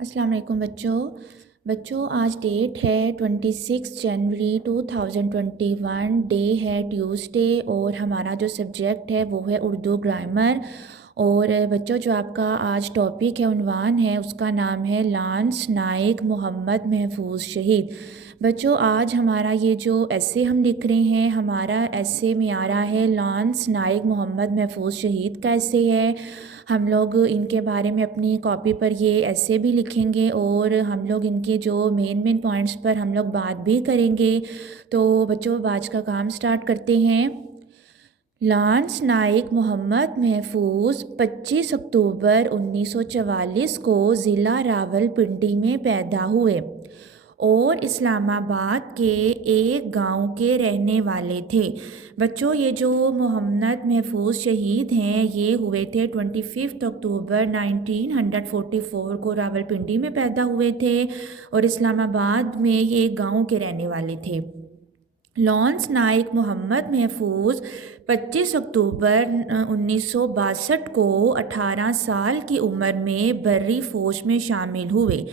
السلام علیکم بچوں آج ڈیٹ ہے 26 جنوری 2021، ڈے ہے ٹیوزڈے، اور ہمارا جو سبجیکٹ ہے وہ ہے اردو گرامر۔ اور بچوں جو آپ کا آج ٹاپک ہے، عنوان ہے، اس کا نام ہے لانس نائک محمد محفوظ شہید۔ بچوں آج ہمارا یہ جو ایسے ہم لکھ رہے ہیں، ہمارا ایسے میں آ رہا ہے لانس نائک محمد محفوظ شہید کا ایسے ہے۔ ہم لوگ ان کے بارے میں اپنی کاپی پر یہ ایسے بھی لکھیں گے، اور ہم لوگ ان کے جو مین پوائنٹس پر ہم لوگ بات بھی کریں گے۔ تو بچوں آج کا کام سٹارٹ کرتے ہیں۔ لانس نائک محمد محفوظ 25 اکتوبر 1944 کو ضلع راولپنڈی میں پیدا ہوئے اور اسلام آباد کے ایک گاؤں کے رہنے والے تھے۔ بچوں یہ جو محمد محفوظ شہید ہیں یہ ہوئے تھے 25 اکتوبر 1944 کو، راولپنڈی میں پیدا ہوئے تھے اور اسلام آباد میں یہ ایک گاؤں کے رہنے والے تھے۔ لانس نائک محمد محفوظ 25 اکتوبر 1962 کو 18 سال کی عمر میں بری فوج میں شامل ہوئے۔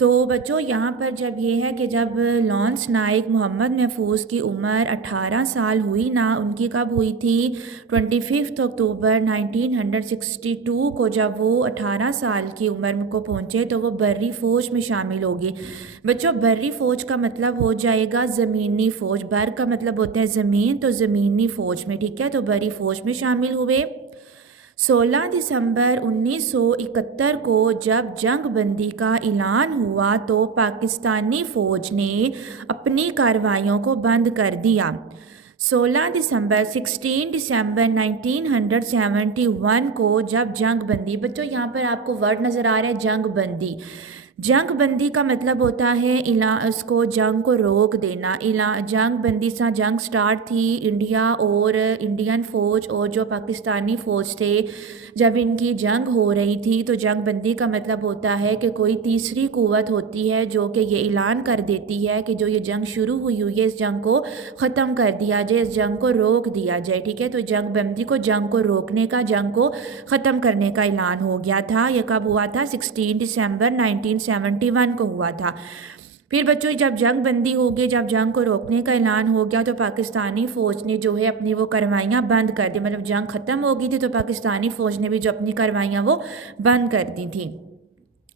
تو بچوں یہاں پر جب یہ ہے کہ جب لانس نائک محمد محفوظ کی عمر 18 سال ہوئی نا، ان کی کب ہوئی تھی؟ 25 اکتوبر 1962 کو جب وہ 18 سال کی عمر کو پہنچے تو وہ بری فوج میں شامل ہو گئے۔ بچوں بری فوج کا مطلب ہو جائے گا زمینی فوج، بر کا مطلب ہوتا ہے زمین، تو زمینی فوج میں، ٹھیک ہے، تو بری فوج میں شامل ہوئے۔ 16 دسمبر 1971 کو جب جنگ بندی کا اعلان ہوا تو پاکستانی فوج نے اپنی کارروائیوں کو بند کر دیا۔ 16 دسمبر 1971 کو جب جنگ بندی، بچوں یہاں پر آپ کو ورڈ نظر آ رہا ہے جنگ بندی۔ جنگ بندی کا مطلب ہوتا ہے اس کو جنگ کو روک دینا۔ جنگ بندی سے جنگ سٹارٹ تھی انڈیا اور انڈین فوج اور جو پاکستانی فوج تھے، جب ان کی جنگ ہو رہی تھی تو جنگ بندی کا مطلب ہوتا ہے کہ کوئی تیسری قوت ہوتی ہے جو کہ یہ اعلان کر دیتی ہے کہ جو یہ جنگ شروع ہوئی ہے اس جنگ کو ختم کر دیا جائے، اس جنگ کو روک دیا جائے، ٹھیک ہے۔ تو جنگ بندی کو جنگ کو روکنے کا، جنگ کو ختم کرنے کا اعلان ہو گیا تھا۔ یہ کب ہوا تھا؟ 16 دسمبر 1971 کو ہوا تھا۔ پھر بچوں جب جنگ بندی ہو گئی، جب جنگ کو روکنے کا اعلان ہو گیا تو پاکستانی فوج نے جو ہے اپنی وہ کارروائیاں بند کر دی، مطلب جنگ ختم ہو گئی تھی تو پاکستانی فوج نے بھی جو اپنی کارروائیاں وہ بند کر دی تھیں۔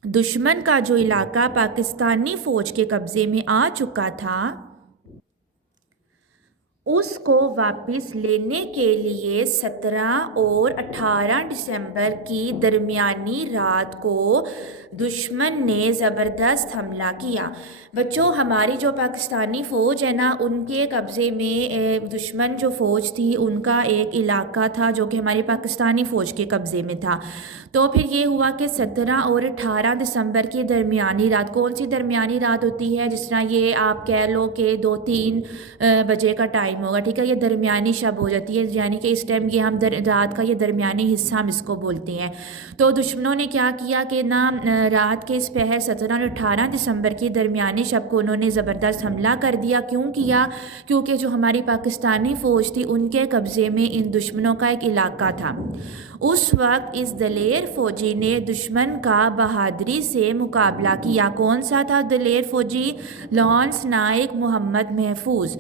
دشمن کا جو علاقہ پاکستانی فوج کے قبضے میں آ چکا تھا اس کو واپس لینے کے لیے 17 اور 18 دسمبر کی درمیانی رات کو دشمن نے زبردست حملہ کیا۔ بچوں ہماری جو پاکستانی فوج ہے نا، ان کے قبضے میں دشمن جو فوج تھی ان کا ایک علاقہ تھا جو کہ ہماری پاکستانی فوج کے قبضے میں تھا۔ تو پھر یہ ہوا کہ 17 اور 18 دسمبر کی درمیانی رات، کون سی درمیانی رات ہوتی ہے؟ جس طرح یہ آپ کہہ لو کہ 2-3 بجے کا ٹائم ہوگا، ٹھیک ہے، یہ درمیانی شب ہو جاتی ہے، یعنی کہ اس ٹائم یہ ہم رات کا یہ درمیانی حصہ ہم اس کو بولتے ہیں۔ تو دشمنوں نے کیا کیا کہ نا رات کے اس پہر 17 اور 18 دسمبر کی درمیانی شب کو انہوں نے زبردست حملہ کر دیا۔ کیوں کیا؟ کیونکہ جو ہماری پاکستانی فوج تھی ان کے قبضے میں ان دشمنوں کا ایک علاقہ تھا۔ اس وقت اس دلیر فوجی نے دشمن کا بہادری سے مقابلہ کیا۔ کون سا تھا دلیر فوجی؟ لانس نائک محمد محفوظ۔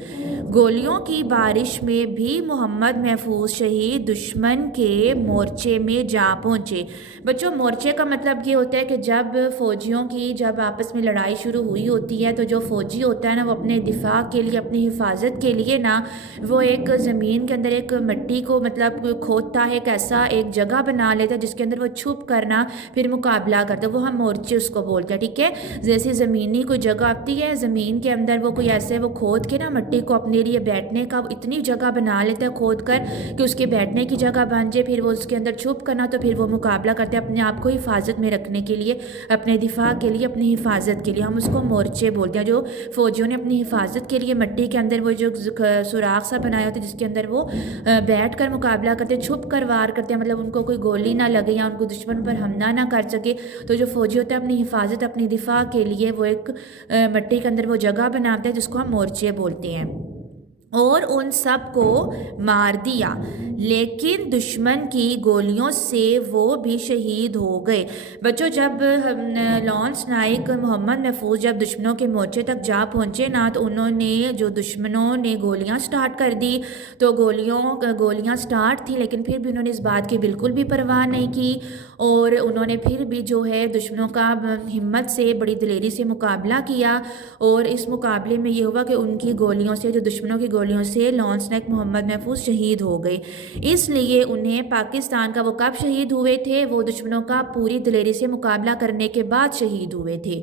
گولیوں کی بارش میں بھی محمد محفوظ شہید دشمن کے مورچے میں جا پہنچے۔ بچوں مورچے کا مطلب یہ ہوتا ہے کہ جب فوجیوں کی جب آپس میں لڑائی شروع ہوئی ہوتی ہے تو جو فوجی ہوتا ہے نا وہ اپنے دفاع کے لیے، اپنی حفاظت کے لیے نا وہ ایک زمین کے اندر ایک مٹی کو مطلب کھودتا ہے، ایک ایسا ایک جگہ بنا لیتا ہے جس کے اندر وہ چھپ کرنا پھر مقابلہ کرتا ہے، وہ ہم مورچے اس کو بولتے ہیں، ٹھیک ہے۔ جیسے زمینی کوئی جگہ آتی ہے، زمین کے اندر وہ کوئی ایسے وہ کھود کے نا مٹی کو اپنے لیے بیٹھنے کا اتنی جگہ بنا لیتا ہے کھود کر کہ اس کے بیٹھنے کی جگہ بن جائے، پھر وہ اس کے اندر چھپ کرنا، تو پھر وہ مقابلہ کرتے ہیں اپنے آپ کو حفاظت میں رکھنے کے لیے، اپنے دفاع کے لیے، اپنی حفاظت کے لیے، ہم اس کو مورچے بولتے ہیں۔ جو فوجیوں نے اپنی حفاظت کے لیے مٹی کے اندر وہ جو سوراخ سا بنایا ہوتا ہے جس کے اندر وہ بیٹھ کر مقابلہ کرتے ہیں، چھپ کر وار کرتے ہیں، مطلب ان کو کوئی گولی نہ لگے یا ان کو دشمن پر حملہ نہ کر سکے، تو جو فوجی ہوتا ہے اپنی حفاظت، اپنی دفاع کے لیے وہ ایک مٹی کے اندر وہ جگہ بناتا ہے جس کو ہم مورچے بولتے ہیں۔ اور ان سب کو مار دیا، لیکن دشمن کی گولیوں سے وہ بھی شہید ہو گئے۔ بچوں جب لانس نائک محمد محفوظ جب دشمنوں کے مورچے تک جا پہنچے نا، تو انہوں نے جو دشمنوں نے گولیاں سٹارٹ کر دی، تو گولیاں سٹارٹ تھی، لیکن پھر بھی انہوں نے اس بات کی بالکل بھی پرواہ نہیں کی، اور انہوں نے پھر بھی جو ہے دشمنوں کا ہمت سے بڑی دلیری سے مقابلہ کیا، اور اس مقابلے میں یہ ہوا کہ ان کی گولیوں سے، جو دشمنوں کی گولیوں سے لانس نائک محمد محفوظ شہید ہو گئے۔ اس لیے انہیں پاکستان کا، وہ کب شہید ہوئے تھے؟ وہ دشمنوں کا پوری دلیری سے مقابلہ کرنے کے بعد شہید ہوئے تھے،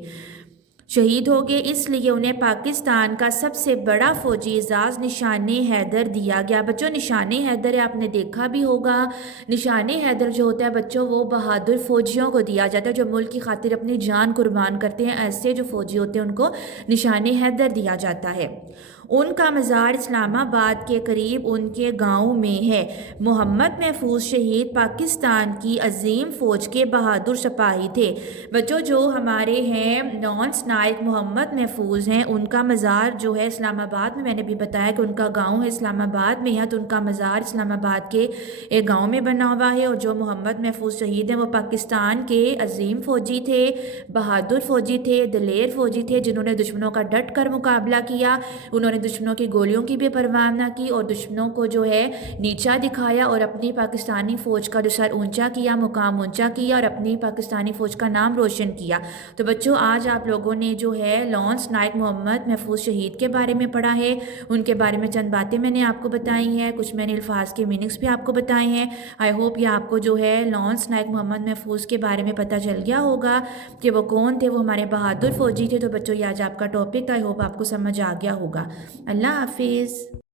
شہید ہو گئے۔ اس لیے انہیں پاکستان کا سب سے بڑا فوجی اعزاز نشان حیدر دیا گیا۔ بچوں نشان حیدر ہے، آپ نے دیکھا بھی ہوگا، نشان حیدر جو ہوتا ہے بچوں، وہ بہادر فوجیوں کو دیا جاتا ہے جو ملک کی خاطر اپنی جان قربان کرتے ہیں، ایسے جو فوجی ہوتے ہیں ان کو نشان حیدر دیا جاتا ہے۔ ان کا مزار اسلام آباد کے قریب ان کے گاؤں میں ہے۔ محمد محفوظ شہید پاکستان کی عظیم فوج کے بہادر سپاہی تھے۔ بچوں جو ہمارے ہیں لانس نائک محمد محفوظ ہیں، ان کا مزار جو ہے اسلام آباد میں، میں نے بھی بتایا کہ ان کا گاؤں ہے اسلام آباد میں ہے، تو ان کا مزار اسلام آباد کے ایک گاؤں میں بنا ہوا ہے۔ اور جو محمد محفوظ شہید ہیں وہ پاکستان کے عظیم فوجی تھے، بہادر فوجی تھے، دلیر فوجی تھے، جنہوں نے دشمنوں کا ڈٹ کر مقابلہ کیا، انہوں نے دشمنوں کی گولیوں کی بھی پرواہ نہ کی، اور دشمنوں کو جو ہے نیچا دکھایا، اور اپنی پاکستانی فوج کا جو سر اونچا کیا، مقام اونچا کیا، اور اپنی پاکستانی فوج کا نام روشن کیا۔ تو بچوں آج آپ لوگوں نے جو ہے لانس نائک محمد محفوظ شہید کے بارے میں پڑھا ہے، ان کے بارے میں چند باتیں میں نے آپ کو بتائی ہیں، کچھ میں نے الفاظ کے میننگس بھی آپ کو بتائے ہیں۔ آئی ہوپ یہ آپ کو جو ہے لانس نائک محمد محفوظ کے بارے میں پتہ چل گیا ہوگا کہ وہ کون تھے، وہ ہمارے بہادر فوجی تھے۔ تو بچوں یہ آج آپ کا ٹاپک تھا، آئی ہوپ آپ کو سمجھ آ گیا ہوگا۔ اللہ حافظ۔